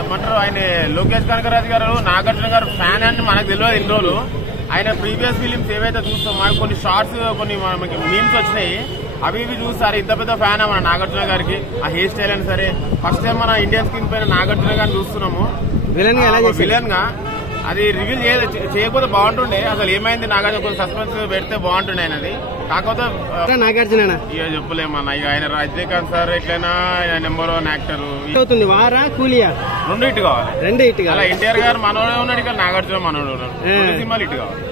ఏమంటారు ఆయన లోకేష్ కనకరాజు గారు నాగార్జున గారు ఫ్యాన్ అని మనకు తెలియదు ఇన్ని రోజులు. ఆయన ప్రీవియస్ ఫిలిమ్స్ ఏవైతే చూస్తాం మాకు కొన్ని షార్ట్స్ కొన్ని మనకి మీమ్స్ వచ్చినాయి, అవి ఇవి చూస్తారు. ఇంత పెద్ద ఫ్యాన్ మన నాగార్జున గారికి, ఆ హెయిర్ స్టైల్ అని సరే. ఫస్ట్ టైం మన ఇండియన్ స్క్రీన్ పైన నాగార్జున గారిని చూస్తున్నాము విలన్ గా. అది రివీల్ చేయకపోతే బాగుంటుండే. అసలు ఏమైంది నాగార్జున కొంచెం సస్పెన్స్ పెడితే బాగుంటుండే ఆయనది. కాకపోతే నాగార్జున ఇక చెప్పలేమన్నా. ఇక ఆయన రజనీకాంత్ సార్ ఎట్లయినా నెంబర్ 1 యాక్టర్. వారా కూలియా రెండు హిట్ కావాలి. అలా ఎన్టీఆర్ గారు మనోడే ఉన్నాడు, ఇక్కడ నాగార్జున మనోడు ఉన్నాడు. సినిమాలు హిట్ కావాలి.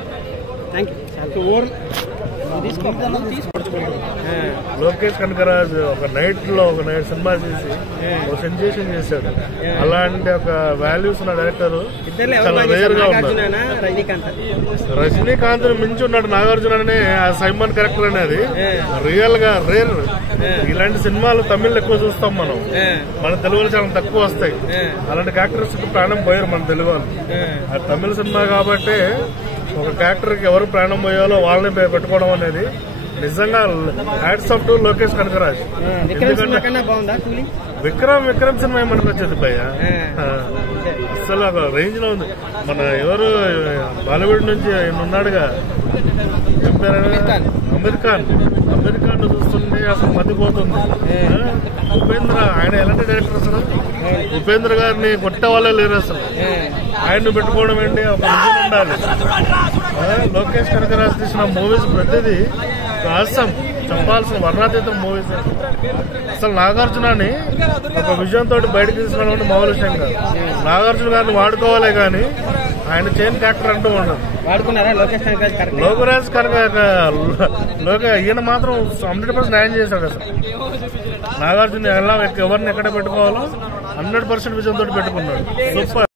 లోకేష్ కనకరాజ్ ఒక నైట్ సినిమా చేసి ఒక సెన్సేషన్ చేశాడు. అలాంటి ఒక వాల్యూస్ ఉన్న డైరెక్టర్ చాలా రేర్ గా ఉన్నాడు. రజనీకాంత్ మించి ఉన్నాడు నాగార్జున అనే సైమన్ క్యారెక్టర్ అనేది రియల్ గా రేర్. ఇలాంటి సినిమాలు తమిళ్ ఎక్కువ చూస్తాం మనం, మన తెలుగులో చాలా తక్కువ వస్తాయి. అలాంటి క్యారెక్టర్స్ ప్రాణం పోయారు మన తెలుగు వాళ్ళు. అది తమిళ సినిమా కాబట్టి ఒక క్యారెక్టర్ కి ఎవరు ప్రాణం పోయాలో వాళ్ళని పెట్టుకోవడం అనేది నిజంగా hats off to Lokesh Kanagaraj. Vikram cinema ఏమనుకు వచ్చేది భయ్య, అసలు ఒక రేంజ్ లో ఉంది. మన ఎవరు బాలీవుడ్ నుంచి ఉన్నాడుగా, ఏం పేరు, అమీర్ ఖాన్ చూస్తుంటే అసలు మతిపోతుంది. ఉపేంద్ర, ఆయన ఎలాంటి డైరెక్టర్ అసలు? ఉపేంద్ర గారిని కొట్టే వాళ్ళే లేరు అసలు. ఆయన్ని పెట్టుకోవడం ఏంటి, ఒక విజన్ ఉండాలి. లోకేష్ కనకరాజ్ తీసిన మూవీస్ ప్రతిదీ హాస్యం, చెప్పాల్సిన వర్ణాతీత మూవీస్. అసలు నాగార్జునని ఒక విజన్ తోటి బయటకు తీసుకురావడం మామూలు విషయం కాదు. నాగార్జున గారిని వాడుకోవాలే గాని ఆయన చైన్ క్యారెక్టర్ అంటూ ఉండదు. లోకరాజ్ ఈయన మాత్రం 100% న్యాయం చేశాడు. అసలు నాగార్జున ఎలా ఎవరిని ఎక్కడ పెట్టుకోవాలో 100% విజన్ తోటి పెట్టుకున్నాడు. సూపర్.